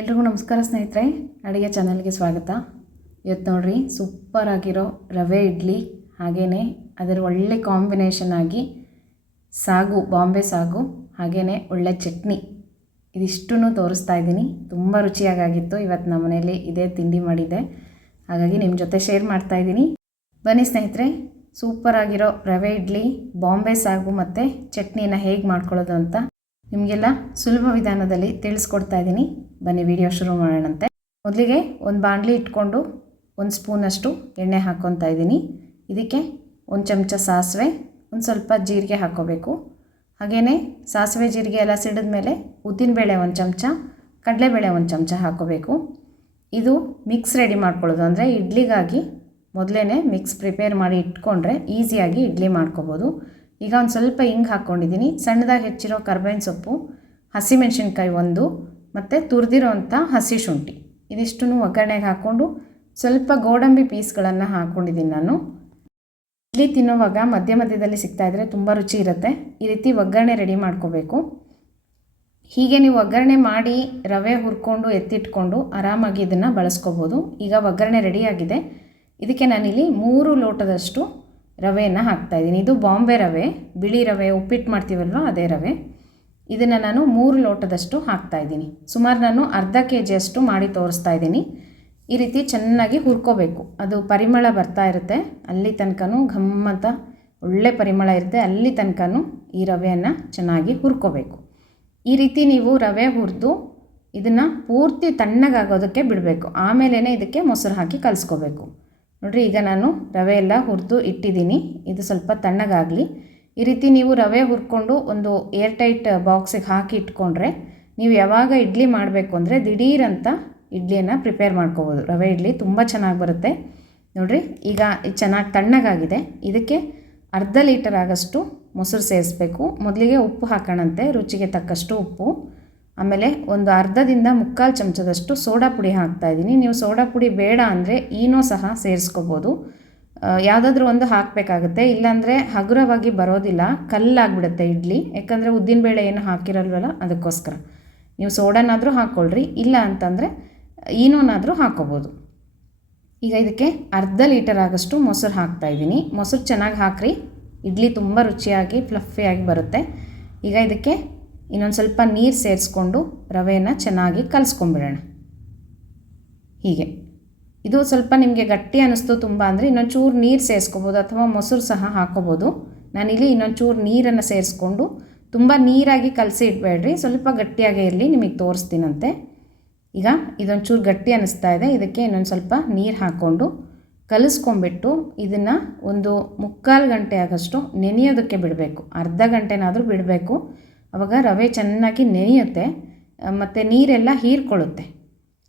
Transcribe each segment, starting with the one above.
ಎಲ್ರಿಗೂ ನಮಸ್ಕಾರ ಸ್ನೇಹಿತರೆ, ಅಡುಗೆ ಚಾನಲ್ಗೆ ಸ್ವಾಗತ. ಇವತ್ತು ನೋಡ್ರಿ ಸೂಪರ್ ಆಗಿರೋ ರವೆ ಇಡ್ಲಿ ಹಾಗೆಯೇ ಅದರ ಒಳ್ಳೆ ಕಾಂಬಿನೇಷನ್ ಆಗಿ ಸಾಗು, ಬಾಂಬೆ ಸಾಗು ಹಾಗೆಯೇ ಒಳ್ಳೆ ಚಟ್ನಿ. ಇದಿಷ್ಟು ತೋರಿಸ್ತಾ ಇದ್ದೀನಿ. ತುಂಬ ರುಚಿಯಾಗಿತ್ತು ಇವತ್ತು ನಮ್ಮ ಮನೇಲಿ ಇದೇ ತಿಂಡಿ ಮಾಡಿದ್ದೆ. ಹಾಗಾಗಿ ನಿಮ್ಮ ಜೊತೆ ಶೇರ್ ಮಾಡ್ತಾ ಇದ್ದೀನಿ. ಬನ್ನಿ ಸ್ನೇಹಿತರೆ ಸೂಪರ್ ಆಗಿರೋ ರವೆ ಇಡ್ಲಿ, ಬಾಂಬೆ ಸಾಗು ಮತ್ತು ಚಟ್ನಿನ ಹೇಗೆ ಮಾಡ್ಕೊಳ್ಳೋದು ಅಂತ. ನಿಮಗೆಲ್ಲ ಸುಲಭ ವಿಧಾನದಲ್ಲಿ ತಿಳಿಸ್ಕೊಡ್ತಾ ಇದ್ದೀನಿ. ಬನ್ನಿ ವಿಡಿಯೋ ಶುರು ಮಾಡೋಣಂತೆ. ಮೊದಲಿಗೆ ಒಂದು ಬಾಣಲಿ ಇಟ್ಕೊಂಡು ಒಂದು ಸ್ಪೂನಷ್ಟು ಎಣ್ಣೆ ಹಾಕ್ಕೊತಾ ಇದ್ದೀನಿ. ಇದಕ್ಕೆ ಒಂದು ಚಮಚ ಸಾಸಿವೆ, ಒಂದು ಸ್ವಲ್ಪ ಜೀರಿಗೆ ಹಾಕ್ಕೋಬೇಕು. ಹಾಗೆಯೇ ಸಾಸಿವೆ, ಜೀರಿಗೆ ಎಲ್ಲ ಸಿಡಿದ ಮೇಲೆ ಉದ್ದಿನಬೇಳೆ ಒಂದು ಚಮಚ ಕಡಲೆಬೇಳೆ ಒಂದು ಚಮಚ ಹಾಕ್ಕೋಬೇಕು. ಇದು ಮಿಕ್ಸ್ ರೆಡಿ ಮಾಡ್ಕೊಳ್ಳೋದು. ಅಂದರೆ ಇಡ್ಲಿಗಾಗಿ ಮೊದಲೇ ಮಿಕ್ಸ್ ಪ್ರಿಪೇರ್ ಮಾಡಿ ಇಟ್ಕೊಂಡ್ರೆ ಈಸಿಯಾಗಿ ಇಡ್ಲಿ ಮಾಡ್ಕೋಬೋದು. ಈಗ ಒಂದು ಸ್ವಲ್ಪ ಹಿಂಗೆ ಹಾಕ್ಕೊಂಡಿದ್ದೀನಿ ಸಣ್ಣದಾಗಿ ಹೆಚ್ಚಿರೋ ಕರ್ಬೇವಿನ ಸೊಪ್ಪು, ಹಸಿಮೆಣ್ಸಿನ್ಕಾಯಿ ಒಂದು, ಮತ್ತು ತುರಿದಿರೋಂಥ ಹಸಿ ಶುಂಠಿ. ಇದಿಷ್ಟು ಒಗ್ಗರಣೆಗೆ ಹಾಕ್ಕೊಂಡು ಸ್ವಲ್ಪ ಗೋಡಂಬಿ ಪೀಸ್ಗಳನ್ನು ಹಾಕ್ಕೊಂಡಿದ್ದೀನಿ ನಾನು. ಇಡ್ಲಿ ತಿನ್ನೋವಾಗ ಮಧ್ಯ ಮಧ್ಯದಲ್ಲಿ ಸಿಗ್ತಾ ಸಿಗ್ತಾಯಿದ್ರೆ ತುಂಬ ರುಚಿ ಇರುತ್ತೆ. ಈ ರೀತಿ ಒಗ್ಗರಣೆ ರೆಡಿ ಮಾಡ್ಕೋಬೇಕು. ಹೀಗೆ ನೀವು ಒಗ್ಗರಣೆ ಮಾಡಿ ರವೆ ಹುರ್ಕೊಂಡು ಎತ್ತಿಟ್ಕೊಂಡು ಆರಾಮಾಗಿ ಇದನ್ನು ಬಳಸ್ಕೋಬೋದು. ಈಗ ಒಗ್ಗರಣೆ ರೆಡಿಯಾಗಿದೆ ಇದಕ್ಕೆ ನಾನಿಲ್ಲಿ ಮೂರು ಲೋಟದಷ್ಟು ರವೆಯನ್ನು ಹಾಕ್ತಾಯಿದ್ದೀನಿ ಇದು ಬಾಂಬೆ ರವೆ, ಬಿಳಿ ರವೆ, ಉಪ್ಪಿಟ್ಟು ಮಾಡ್ತೀವಲ್ವ, ಅದೇ ರವೆ. ಇದನ್ನು ನಾನು ಮೂರು ಲೋಟದಷ್ಟು ಹಾಕ್ತಾಯಿದ್ದೀನಿ ಸುಮಾರು ನಾನು ಅರ್ಧ ಕೆ ಜಿಯಷ್ಟು ಮಾಡಿ ತೋರಿಸ್ತಾ ಇದ್ದೀನಿ. ಈ ರೀತಿ ಚೆನ್ನಾಗಿ ಹುರ್ಕೋಬೇಕು. ಅದು ಪರಿಮಳ ಬರ್ತಾ ಇರುತ್ತೆ. ಅಲ್ಲಿ ತನಕನೂ ಘಮ್ಮತ ಒಳ್ಳೆ ಪರಿಮಳ ಇರುತ್ತೆ. ಅಲ್ಲಿ ತನಕನೂ ಈ ರವೆಯನ್ನು ಚೆನ್ನಾಗಿ ಹುರ್ಕೋಬೇಕು. ಈ ರೀತಿ ನೀವು ರವೆ ಹುರಿದು ಇದನ್ನು ಪೂರ್ತಿ ತಣ್ಣಗಾಗೋದಕ್ಕೆ ಬಿಡಬೇಕು. ಆಮೇಲೇ ಇದಕ್ಕೆ ಮೊಸರು ಹಾಕಿ ಕಲಿಸ್ಕೋಬೇಕು. ನೋಡಿರಿ, ಈಗ ನಾನು ರವೆ ಎಲ್ಲ ಹುರಿದು ಇಟ್ಟಿದ್ದೀನಿ. ಇದು ಸ್ವಲ್ಪ ತಣ್ಣಗಾಗಲಿ. ಈ ರೀತಿ ನೀವು ರವೆ ಹುರ್ಕೊಂಡು ಒಂದು ಏರ್ ಟೈಟ್ ಬಾಕ್ಸಿಗೆ ಹಾಕಿ ಇಟ್ಕೊಂಡ್ರೆ ನೀವು ಯಾವಾಗ ಇಡ್ಲಿ ಮಾಡಬೇಕು ಅಂದರೆ ದಿಢೀರಂತ ಇಡ್ಲಿಯನ್ನು ಪ್ರಿಪೇರ್ ಮಾಡ್ಕೋಬೋದು. ರವೆ ಇಡ್ಲಿ ತುಂಬ ಚೆನ್ನಾಗಿ ಬರುತ್ತೆ. ನೋಡಿರಿ, ಈಗ ಚೆನ್ನಾಗಿ ತಣ್ಣಗಾಗಿದೆ. ಇದಕ್ಕೆ ಅರ್ಧ ಲೀಟರ್ ಆಗಷ್ಟು ಮೊಸರು ಸೇರಿಸ್ಬೇಕು. ಮೊದಲಿಗೆ ಉಪ್ಪು ಹಾಕೋಣಂತೆ, ರುಚಿಗೆ ತಕ್ಕಷ್ಟು ಉಪ್ಪು. ಆಮೇಲೆ ಒಂದು ಅರ್ಧದಿಂದ ಮುಕ್ಕಾಲು ಚಮಚದಷ್ಟು ಸೋಡಾ ಪುಡಿ ಹಾಕ್ತಾ ಇದ್ದೀನಿ. ನೀವು ಸೋಡಾ ಪುಡಿ ಬೇಡ ಅಂದರೆ ಈನೋ ಸಹ ಸೇರಿಸ್ಕೋಬೋದು. ಯಾವುದಾದ್ರೂ ಒಂದು ಹಾಕಬೇಕಾಗುತ್ತೆ. ಇಲ್ಲಾಂದರೆ ಹಗುರವಾಗಿ ಬರೋದಿಲ್ಲ. ಕಲ್ಲಾಗ್ಬಿಡುತ್ತೆ ಇಡ್ಲಿ. ಯಾಕಂದರೆ ಉದ್ದಿನಬೇಳೆ ಏನು ಹಾಕಿರಲ್ವಲ್ಲ, ಅದಕ್ಕೋಸ್ಕರ. ನೀವು ಸೋಡಾನಾದರೂ ಹಾಕ್ಕೊಳ್ರಿ. ಇಲ್ಲ ಅಂತಂದರೆ ಈನೋನಾದರೂ ಹಾಕ್ಕೋಬೋದು. ಈಗ ಇದಕ್ಕೆ ಅರ್ಧ ಲೀಟರ್ ಆಗಷ್ಟು ಮೊಸರು ಹಾಕ್ತಾಯಿದ್ದೀನಿ ಮೊಸರು ಚೆನ್ನಾಗಿ ಹಾಕ್ರಿ. ಇಡ್ಲಿ ತುಂಬ ರುಚಿಯಾಗಿ, ಫ್ಲಫಿಯಾಗಿ ಬರುತ್ತೆ. ಈಗ ಇದಕ್ಕೆ ಇನ್ನೊಂದು ಸ್ವಲ್ಪ ನೀರು ಸೇರಿಸ್ಕೊಂಡು ರವೆಯನ್ನು ಚೆನ್ನಾಗಿ ಕಲಿಸ್ಕೊಂಬಿಡೋಣ ಹೀಗೆ. ಇದು ಸ್ವಲ್ಪ ನಿಮಗೆ ಗಟ್ಟಿ ಅನ್ನಿಸ್ತು ತುಂಬ ಅಂದರೆ ಇನ್ನೊಂದು ಚೂರು ನೀರು ಸೇರಿಸ್ಕೋಬೋದು ಅಥವಾ ಮೊಸರು ಸಹ ಹಾಕೋಬೋದು. ನಾನಿಲ್ಲಿ ಇನ್ನೊಂದು ಚೂರು ನೀರನ್ನು ಸೇರಿಸ್ಕೊಂಡು ತುಂಬ ನೀರಾಗಿ ಕಲಸಿ ಇಡಬೇಡ್ರಿ. ಸ್ವಲ್ಪ ಗಟ್ಟಿಯಾಗೇ ಇರಲಿ, ನಿಮಗೆ ತೋರಿಸ್ತೀನಂತೆ. ಈಗ ಇದೊಂದು ಚೂರು ಗಟ್ಟಿ ಅನ್ನಿಸ್ತಾ ಇದೆ. ಇದಕ್ಕೆ ಇನ್ನೊಂದು ಸ್ವಲ್ಪ ನೀರು ಹಾಕ್ಕೊಂಡು ಕಲಿಸ್ಕೊಂಬಿಟ್ಟು ಇದನ್ನು ಒಂದು ಮುಕ್ಕಾಲು ಗಂಟೆ ಆಗಷ್ಟು ನೆನೆಯೋದಕ್ಕೆ ಬಿಡಬೇಕು. ಅರ್ಧ ಗಂಟೆನಾದರೂ ಬಿಡಬೇಕು. ಆವಾಗ ರವೆ ಚೆನ್ನಾಗಿ ನೆನೆಯುತ್ತೆ ಮತ್ತು ನೀರೆಲ್ಲ ಹೀರ್ಕೊಳ್ಳುತ್ತೆ.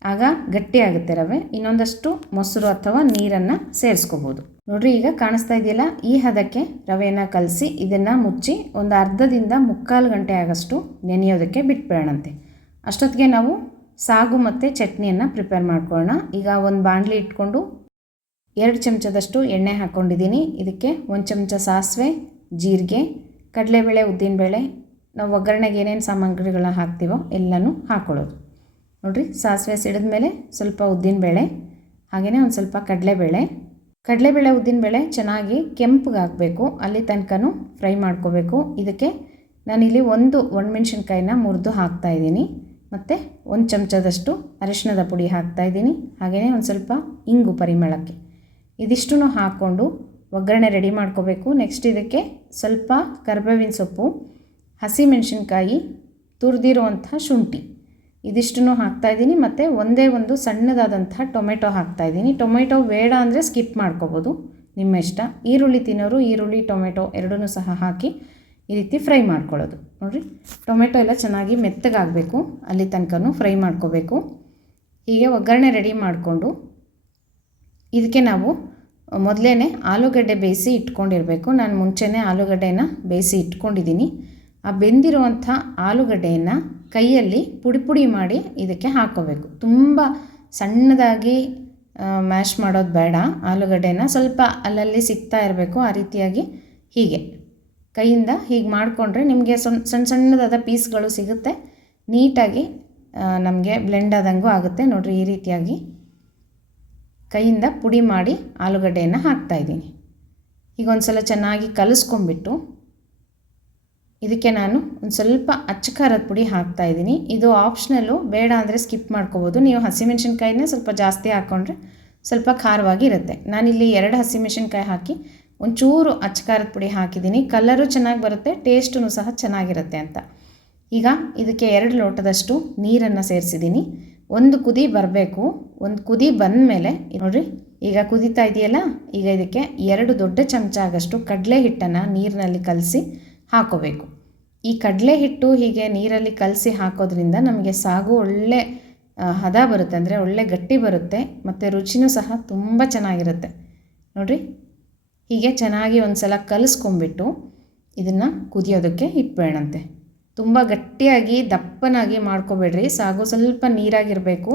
ಆಗ ಗಟ್ಟಿಯಾಗುತ್ತೆ ರವೆ. ಇನ್ನೊಂದಷ್ಟು ಮೊಸರು ಅಥವಾ ನೀರನ್ನು ಸೇರಿಸ್ಕೋಬೋದು. ನೋಡಿರಿ, ಈಗ ಕಾಣಿಸ್ತಾ ಇದೆಯಲ್ಲ, ಈ ಹದಕ್ಕೆ ರವೆಯನ್ನು ಕಲಸಿ ಇದನ್ನು ಮುಚ್ಚಿ ಒಂದು ಅರ್ಧದಿಂದ ಮುಕ್ಕಾಲು ಗಂಟೆ ಆಗಷ್ಟು ನೆನೆಯೋದಕ್ಕೆ ಬಿಟ್ಬಿಡೋಣಂತೆ. ಅಷ್ಟೊತ್ತಿಗೆ ನಾವು ಸಾಗು ಮತ್ತು ಚಟ್ನಿಯನ್ನು ಪ್ರಿಪೇರ್ ಮಾಡ್ಕೊಳ್ಳೋಣ. ಈಗ ಒಂದು ಬಾಣಲಿ ಇಟ್ಕೊಂಡು ಎರಡು ಚಮಚದಷ್ಟು ಎಣ್ಣೆ ಹಾಕ್ಕೊಂಡಿದ್ದೀನಿ. ಇದಕ್ಕೆ ಒಂದು ಚಮಚ ಸಾಸಿವೆ, ಜೀರಿಗೆ, ಕಡಲೆಬೇಳೆ, ಉದ್ದಿನಬೇಳೆ ನಾವು ಒಗ್ಗರಣೆಗೆ ಏನೇನು ಸಾಮಗ್ರಿಗಳನ್ನ ಹಾಕ್ತೀವೋ ಎಲ್ಲನೂ ಹಾಕ್ಕೊಳ್ಳೋದು ನೋಡಿರಿ, ಸಾಸಿವೆ ಸಿಡಿದ ಮೇಲೆ ಸ್ವಲ್ಪ ಉದ್ದಿನಬೇಳೆ ಹಾಗೆಯೇ ಒಂದು ಸ್ವಲ್ಪ ಕಡಲೆಬೇಳೆ. ಕಡಲೆಬೇಳೆ, ಉದ್ದಿನಬೇಳೆ ಚೆನ್ನಾಗಿ ಕೆಂಪಗಾಗಬೇಕು ಅಲ್ಲಿ ತನಕನೂ ಫ್ರೈ ಮಾಡ್ಕೋಬೇಕು. ಇದಕ್ಕೆ ನಾನಿಲ್ಲಿ ಒಂದು ಒಣಮೆಣ್ಸಿನ್ಕಾಯಿನ ಮುರಿದು ಹಾಕ್ತಾಯಿದ್ದೀನಿ ಮತ್ತು ಒಂದು ಚಮಚದಷ್ಟು ಅರಿಶಿಣದ ಪುಡಿ ಹಾಕ್ತಾಯಿದ್ದೀನಿ ಹಾಗೆಯೇ ಒಂದು ಸ್ವಲ್ಪ ಇಂಗು ಪರಿಮಳಕ್ಕೆ. ಇದಿಷ್ಟು ಹಾಕ್ಕೊಂಡು ಒಗ್ಗರಣೆ ರೆಡಿ ಮಾಡ್ಕೋಬೇಕು. ನೆಕ್ಸ್ಟ್ ಇದಕ್ಕೆ ಸ್ವಲ್ಪ ಕರ್ಬೇವಿನ ಸೊಪ್ಪು ಹಸಿಮೆಣಸಿನ್ಕಾಯಿ ತುರಿದಿರುವಂಥ ಶುಂಠಿ. ಇದಿಷ್ಟನ್ನು ಹಾಕ್ತಾಯಿದ್ದೀನಿ ಮತ್ತು ಒಂದೇ ಒಂದು ಸಣ್ಣದಾದಂಥ ಟೊಮೆಟೊ ಹಾಕ್ತಾಯಿದ್ದೀನಿ ಟೊಮೆಟೊ ಬೇಡ ಅಂದರೆ ಸ್ಕಿಪ್ ಮಾಡ್ಕೋಬೋದು. ನಿಮ್ಮ ಇಷ್ಟ. ಈರುಳ್ಳಿ ತಿನ್ನೋರು ಈರುಳ್ಳಿ, ಟೊಮೆಟೊ ಎರಡನ್ನೂ ಸಹ ಹಾಕಿ ಈ ರೀತಿ ಫ್ರೈ ಮಾಡ್ಕೊಳ್ಳೋದು. ನೋಡಿರಿ, ಟೊಮೆಟೊ ಎಲ್ಲ ಚೆನ್ನಾಗಿ ಮೆತ್ತಗಾಗಬೇಕು. ಅಲ್ಲಿ ತನಕನೂ ಫ್ರೈ ಮಾಡ್ಕೋಬೇಕು. ಹೀಗೆ ಒಗ್ಗರಣೆ ರೆಡಿ ಮಾಡಿಕೊಂಡು ಇದಕ್ಕೆ ನಾವು ಮೊದಲೇ ಆಲೂಗಡ್ಡೆ ಬೇಯಿಸಿ ಇಟ್ಕೊಂಡಿರಬೇಕು. ನಾನು ಮುಂಚೆನೇ ಆಲೂಗಡ್ಡೆನ ಬೇಯಿಸಿ ಇಟ್ಕೊಂಡಿದ್ದೀನಿ. ಆ ಬೆಂದಿರುವಂಥ ಆಲೂಗಡ್ಡೆಯನ್ನು ಕೈಯಲ್ಲಿ ಪುಡಿ ಪುಡಿ ಮಾಡಿ ಇದಕ್ಕೆ ಹಾಕೋಬೇಕು. ತುಂಬ ಸಣ್ಣದಾಗಿ ಮ್ಯಾಶ್ ಮಾಡೋದು ಬೇಡ. ಆಲೂಗಡ್ಡೆನ ಸ್ವಲ್ಪ ಅಲ್ಲಲ್ಲಿ ಸಿಗ್ತಾ ಇರಬೇಕು ಆ ರೀತಿಯಾಗಿ ಹೀಗೆ. ಕೈಯಿಂದ ಹೀಗೆ ಮಾಡಿಕೊಂಡ್ರೆ ನಿಮಗೆ ಸಣ್ಣ ಸಣ್ಣ ಸಣ್ಣದಾದ ಪೀಸ್ಗಳು ಸಿಗುತ್ತೆ. ನೀಟಾಗಿ ನಮಗೆ ಬ್ಲೆಂಡ್ ಆದಂಗೂ ಆಗುತ್ತೆ. ನೋಡಿರಿ ಈ ರೀತಿಯಾಗಿ ಕೈಯಿಂದ ಪುಡಿ ಮಾಡಿ ಆಲೂಗಡ್ಡೆಯನ್ನು ಹಾಕ್ತಾಯಿದ್ದೀನಿ ಈಗ ಒಂದು ಸಲ ಚೆನ್ನಾಗಿ ಕಲಿಸ್ಕೊಂಬಿಟ್ಟು ಇದಕ್ಕೆ ನಾನು ಒಂದು ಸ್ವಲ್ಪ ಅಚ್ಚ ಖಾರದ ಪುಡಿ ಹಾಕ್ತಾಯಿದ್ದೀನಿ ಇದು ಆಪ್ಷನಲ್ಲು ಬೇಡ ಅಂದರೆ ಸ್ಕಿಪ್ ಮಾಡ್ಕೋಬೋದು. ನೀವು ಹಸಿಮೆಣ್ಸಿನ್ಕಾಯಿನ ಸ್ವಲ್ಪ ಜಾಸ್ತಿ ಹಾಕ್ಕೊಂಡ್ರೆ ಸ್ವಲ್ಪ ಖಾರವಾಗಿ ಇರುತ್ತೆ. ನಾನಿಲ್ಲಿ ಎರಡು ಹಸಿಮೆಣ್ಸಿನ್ಕಾಯಿ ಹಾಕಿ ಒಂಚೂರು ಅಚ್ಚ ಖಾರದ ಪುಡಿ ಹಾಕಿದ್ದೀನಿ. ಕಲರು ಚೆನ್ನಾಗಿ ಬರುತ್ತೆ ಟೇಸ್ಟೂ ಸಹ ಚೆನ್ನಾಗಿರುತ್ತೆ ಅಂತ. ಈಗ ಇದಕ್ಕೆ ಎರಡು ಲೋಟದಷ್ಟು ನೀರನ್ನು ಸೇರಿಸಿದ್ದೀನಿ. ಒಂದು ಕುದಿ ಬರಬೇಕು. ಒಂದು ಕುದಿ ಬಂದ ಮೇಲೆ ನೋಡಿರಿ, ಈಗ ಕುದೀತಾ ಇದೆಯಲ್ಲ, ಈಗ ಇದಕ್ಕೆ ಎರಡು ದೊಡ್ಡ ಚಮಚ ಆಗಷ್ಟು ಕಡಲೆ ಹಿಟ್ಟನ್ನು ನೀರಿನಲ್ಲಿ ಕಲಸಿ ಹಾಕೋಬೇಕು. ಈ ಕಡಲೆ ಹಿಟ್ಟು ಹೀಗೆ ನೀರಲ್ಲಿ ಕಲಸಿ ಹಾಕೋದ್ರಿಂದ ನಮಗೆ ಸಾಗು ಒಳ್ಳೆ ಹದ ಬರುತ್ತೆ. ಅಂದರೆ ಒಳ್ಳೆ ಗಟ್ಟಿ ಬರುತ್ತೆ ಮತ್ತು ರುಚಿನೂ ಸಹ ತುಂಬ ಚೆನ್ನಾಗಿರುತ್ತೆ. ನೋಡಿರಿ? ಹೀಗೆ ಚೆನ್ನಾಗಿ ಒಂದು ಸಲ ಕಲಿಸ್ಕೊಂಬಿಟ್ಟು ಇದನ್ನು ಕುದಿಯೋದಕ್ಕೆ ಇಟ್ಬೇಡಂತೆ ತುಂಬ ಗಟ್ಟಿಯಾಗಿ, ದಪ್ಪನಾಗಿ ಮಾಡ್ಕೋಬೇಡ್ರಿ. ಸಾಗು ಸ್ವಲ್ಪ ನೀರಾಗಿರಬೇಕು.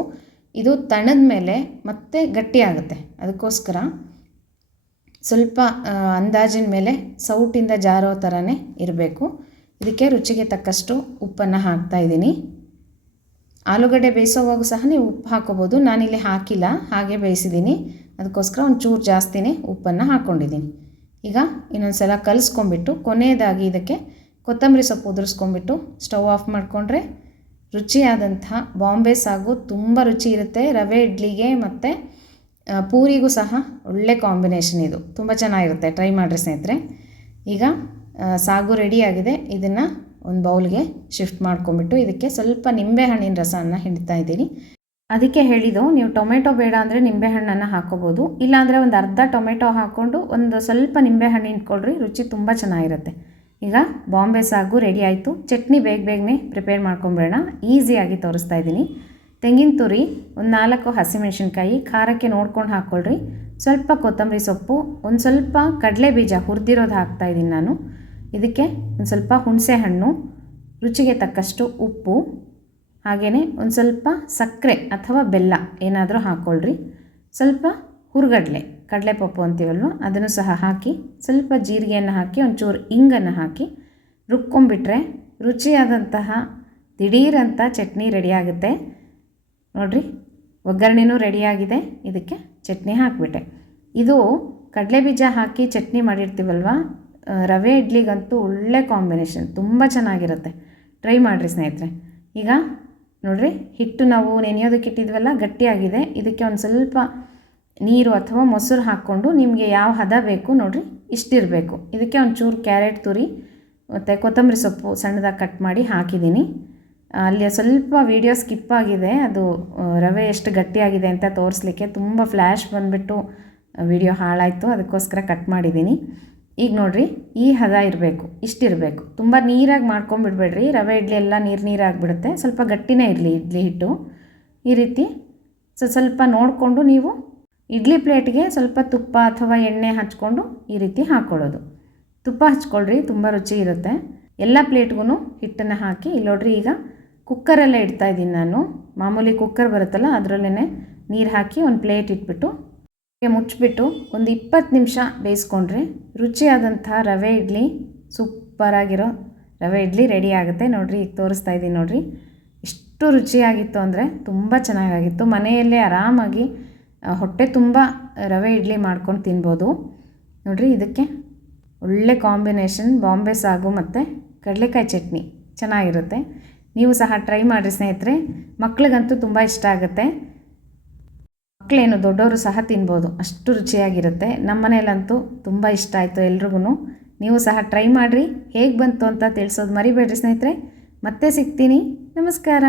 ಇದು ತಣದ ಮೇಲೆ ಮತ್ತೆ ಗಟ್ಟಿಯಾಗುತ್ತೆ. ಅದಕ್ಕೋಸ್ಕರ ಸ್ವಲ್ಪ ಅಂದಾಜಿನ ಮೇಲೆ ಸೌಟಿಂದ ಜಾರೋ ಥರನೇ ಇರಬೇಕು. ಇದಕ್ಕೆ ರುಚಿಗೆ ತಕ್ಕಷ್ಟು ಉಪ್ಪನ್ನು ಹಾಕ್ತಾ ಇದ್ದೀನಿ. ಆಲೂಗಡ್ಡೆ ಬೇಯಿಸೋವಾಗ ಸಹ ನೀವು ಉಪ್ಪು ಹಾಕೋಬೋದು. ನಾನಿಲ್ಲಿ ಹಾಕಿಲ್ಲ, ಹಾಗೆ ಬೇಯಿಸಿದ್ದೀನಿ. ಅದಕ್ಕೋಸ್ಕರ ಒಂದು ಚೂರು ಜಾಸ್ತಿನೇ ಉಪ್ಪನ್ನು ಹಾಕ್ಕೊಂಡಿದ್ದೀನಿ ಈಗ ಇನ್ನೊಂದು ಸಲ ಕಲಿಸ್ಕೊಂಬಿಟ್ಟು ಕೊನೆಯದಾಗಿ ಇದಕ್ಕೆ ಕೊತ್ತಂಬರಿ ಸೊಪ್ಪು ಉದುರಿಸ್ಕೊಂಬಿಟ್ಟು ಸ್ಟವ್ ಆಫ್ ಮಾಡಿಕೊಂಡ್ರೆ ರುಚಿಯಾದಂಥ ಬಾಂಬೆ ಸಾಗು ತುಂಬ ರುಚಿ ಇರುತ್ತೆ. ರವೆ, ಇಡ್ಲಿಗೆ ಮತ್ತು ಪೂರಿಗೂ ಸಹ ಒಳ್ಳೆ ಕಾಂಬಿನೇಷನ್ ಇದು. ತುಂಬ ಚೆನ್ನಾಗಿರುತ್ತೆ. ಟ್ರೈ ಮಾಡಿರಿ ಸ್ನೇಹಿತರೆ. ಈಗ ಸಾಗು ರೆಡಿಯಾಗಿದೆ ಇದನ್ನು ಒಂದು ಬೌಲ್ಗೆ ಶಿಫ್ಟ್ ಮಾಡ್ಕೊಂಬಿಟ್ಟು ಇದಕ್ಕೆ ಸ್ವಲ್ಪ ನಿಂಬೆಹಣ್ಣಿನ ರಸವನ್ನು ಹಿಂಡ್ತಾ ಇದ್ದೀನಿ. ಅದಕ್ಕೆ ಹೇಳಿದ್ದು, ನೀವು ಟೊಮೆಟೊ ಬೇಡ ಅಂದರೆ ನಿಂಬೆಹಣ್ಣನ್ನು ಹಾಕೋಬೋದು. ಇಲ್ಲಾಂದರೆ ಒಂದು ಅರ್ಧ ಟೊಮೆಟೊ ಹಾಕ್ಕೊಂಡು ಒಂದು ಸ್ವಲ್ಪ ನಿಂಬೆಹಣ್ಣು ಇಟ್ಕೊಳ್ರಿ ರುಚಿ ತುಂಬ ಚೆನ್ನಾಗಿರುತ್ತೆ. ಈಗ ಬಾಂಬೆ ಸಾಗು ರೆಡಿ ಆಯಿತು. ಚಟ್ನಿ ಬೇಗ ಬೇಗನೆ ಪ್ರಿಪೇರ್ ಮಾಡ್ಕೊಂಬಿಡೋಣ ಈಸಿಯಾಗಿ ತೋರಿಸ್ತಾ ಇದ್ದೀನಿ. ತೆಂಗಿನ ತುರಿ, ಒಂದು ನಾಲ್ಕು ಹಸಿಮೆಣಸಿನ್ಕಾಯಿ, ಖಾರಕ್ಕೆ ನೋಡ್ಕೊಂಡು ಹಾಕ್ಕೊಳ್ರಿ ಸ್ವಲ್ಪ ಕೊತ್ತಂಬರಿ ಸೊಪ್ಪು, ಒಂದು ಸ್ವಲ್ಪ ಕಡಲೆ ಬೀಜ ಹುರಿದಿರೋದು ಹಾಕ್ತಾಯಿದ್ದೀನಿ ನಾನು. ಇದಕ್ಕೆ ಒಂದು ಸ್ವಲ್ಪ ಹುಣಸೆ ಹಣ್ಣು, ರುಚಿಗೆ ತಕ್ಕಷ್ಟು ಉಪ್ಪು ಹಾಗೆಯೇ ಒಂದು ಸ್ವಲ್ಪ ಸಕ್ಕರೆ ಅಥವಾ ಬೆಲ್ಲ ಏನಾದರೂ ಹಾಕ್ಕೊಳ್ರಿ ಸ್ವಲ್ಪ ಹುರುಗಡಲೆ ಕಡಲೆ ಪಪ್ಪು ಅಂತೀವಲ್ವ, ಅದನ್ನು ಸಹ ಹಾಕಿ, ಸ್ವಲ್ಪ ಜೀರಿಗೆಯನ್ನು ಹಾಕಿ, ಒಂಚೂರು ಇಂಗನ್ನು ಹಾಕಿ ರುಬ್ಕೊಂಬಿಟ್ರೆ ರುಚಿಯಾದಂತಹ ದಿಢೀರಂಥ ಚಟ್ನಿ ರೆಡಿಯಾಗುತ್ತೆ ನೋಡಿರಿ, ಒಗ್ಗರಣೆನೂ ರೆಡಿಯಾಗಿದೆ ಇದಕ್ಕೆ ಚಟ್ನಿ ಹಾಕಿಬಿಟ್ಟೆ. ಇದು ಕಡಲೆ ಬೀಜ ಹಾಕಿ ಚಟ್ನಿ ಮಾಡಿರ್ತೀವಲ್ವ? ರವೆ ಇಡ್ಲಿಗಂತೂ ಒಳ್ಳೆ ಕಾಂಬಿನೇಷನ್ ತುಂಬ ಚೆನ್ನಾಗಿರುತ್ತೆ. ಟ್ರೈ ಮಾಡಿರಿ ಸ್ನೇಹಿತರೆ. ಈಗ ನೋಡಿರಿ, ಹಿಟ್ಟು ನಾವು ನೆನೆಯೋದಕ್ಕೆ ಇಟ್ಟಿದ್ವಲ್ಲ, ಗಟ್ಟಿಯಾಗಿದೆ. ಇದಕ್ಕೆ ಒಂದು ಸ್ವಲ್ಪ ನೀರು ಅಥವಾ ಮೊಸರು ಹಾಕ್ಕೊಂಡು ನಿಮಗೆ ಯಾವ ಹದ ಬೇಕು ನೋಡಿರಿ, ಇಷ್ಟಿರಬೇಕು. ಇದಕ್ಕೆ ಒಂದು ಚೂರು ಕ್ಯಾರೆಟ್ ತುರಿ, ಮತ್ತು ಕೊತ್ತಂಬರಿ ಸೊಪ್ಪು ಸಣ್ಣದಾಗಿ ಕಟ್ ಮಾಡಿ ಹಾಕಿದ್ದೀನಿ. ಅಲ್ಲಿ ಸ್ವಲ್ಪ ವೀಡಿಯೋ ಸ್ಕಿಪ್ ಆಗಿದೆ. ಅದು ರವೆ ಎಷ್ಟು ಗಟ್ಟಿಯಾಗಿದೆ ಅಂತ ತೋರಿಸ್ಲಿಕ್ಕೆ ತುಂಬ ಫ್ಲ್ಯಾಶ್ ಬಂದುಬಿಟ್ಟು ವಿಡಿಯೋ ಹಾಳಾಯಿತು. ಅದಕ್ಕೋಸ್ಕರ ಕಟ್ ಮಾಡಿದ್ದೀನಿ. ಈಗ ನೋಡಿರಿ, ಈ ಹದ ಇರಬೇಕು, ಇಷ್ಟಿರಬೇಕು. ತುಂಬ ನೀರಾಗಿ ಮಾಡ್ಕೊಂಬಿಡ್ಬೇಡ್ರಿ ರವೆ ಇಡ್ಲಿ ಎಲ್ಲ ನೀರು ನೀರಾಗಿಬಿಡುತ್ತೆ ಸ್ವಲ್ಪ ಗಟ್ಟಿನೇ ಇರಲಿ, ಇಡ್ಲಿ ಹಿಟ್ಟು. ಈ ರೀತಿ, ಸೊ, ಸ್ವಲ್ಪ ನೋಡಿಕೊಂಡು ನೀವು ಇಡ್ಲಿ ಪ್ಲೇಟ್ಗೆ ಸ್ವಲ್ಪ ತುಪ್ಪ ಅಥವಾ ಎಣ್ಣೆ ಹಚ್ಕೊಂಡು ಈ ರೀತಿ ಹಾಕ್ಕೊಳ್ಳೋದು ತುಪ್ಪ ಹಚ್ಕೊಳ್ರಿ, ತುಂಬ ರುಚಿ ಇರುತ್ತೆ. ಎಲ್ಲ ಪ್ಲೇಟ್ಗೂ ಹಿಟ್ಟನ್ನು ಹಾಕಿ ಇಲ್ಲಿ ನೋಡ್ರಿ ಈಗ ಕುಕ್ಕರಲ್ಲೇ ಇಡ್ತಾ ಇದ್ದೀನಿ ನಾನು. ಮಾಮೂಲಿ ಕುಕ್ಕರ್ ಬರುತ್ತಲ್ಲ ಅದರಲ್ಲೇ ನೀರು ಹಾಕಿ ಒಂದು ಪ್ಲೇಟ್ ಇಟ್ಬಿಟ್ಟು ಮುಚ್ಚಿಬಿಟ್ಟು ಒಂದು ಇಪ್ಪತ್ತು ನಿಮಿಷ ಬೇಯಿಸ್ಕೊಂಡ್ರೆ ರುಚಿಯಾದಂಥ ರವೆ ಇಡ್ಲಿ ಸೂಪರಾಗಿರೋ ರವೆ ಇಡ್ಲಿ ರೆಡಿ ಆಗುತ್ತೆ. ನೋಡಿರಿ, ಈಗ ತೋರಿಸ್ತಾ ಇದ್ದೀನಿ ನೋಡಿರಿ. ಎಷ್ಟು ರುಚಿಯಾಗಿತ್ತು ಅಂದರೆ ತುಂಬ ಚೆನ್ನಾಗಾಗಿತ್ತು. ಮನೆಯಲ್ಲೇ ಆರಾಮಾಗಿ ಹೊಟ್ಟೆ ತುಂಬ ರವೆ ಇಡ್ಲಿ ಮಾಡ್ಕೊಂಡು ತಿನ್ಬೋದು. ನೋಡಿರಿ, ಇದಕ್ಕೆ ಒಳ್ಳೆ ಕಾಂಬಿನೇಷನ್, ಬಾಂಬೆ ಸಾಗು ಮತ್ತು ಕಡಲೆಕಾಯಿ ಚಟ್ನಿ ಚೆನ್ನಾಗಿರುತ್ತೆ. ನೀವು ಸಹ ಟ್ರೈ ಮಾಡಿರಿ ಸ್ನೇಹಿತರೆ. ಮಕ್ಳಿಗಂತೂ ತುಂಬ ಇಷ್ಟ ಆಗುತ್ತೆ. ಮಕ್ಕಳೇನು ದೊಡ್ಡವರು ಸಹ ತಿನ್ಬೋದು. ಅಷ್ಟು ರುಚಿಯಾಗಿರುತ್ತೆ. ನಮ್ಮ ಮನೇಲಂತೂ ತುಂಬ ಇಷ್ಟ ಆಯಿತು ಎಲ್ರಿಗೂ ನೀವು ಸಹ ಟ್ರೈ ಮಾಡಿರಿ. ಹೇಗೆ ಬಂತು ಅಂತ ತಿಳಿಸೋದು ಮರಿಬೇಡ್ರಿ ಸ್ನೇಹಿತರೆ. ಮತ್ತೆ ಸಿಗ್ತೀನಿ. ನಮಸ್ಕಾರ.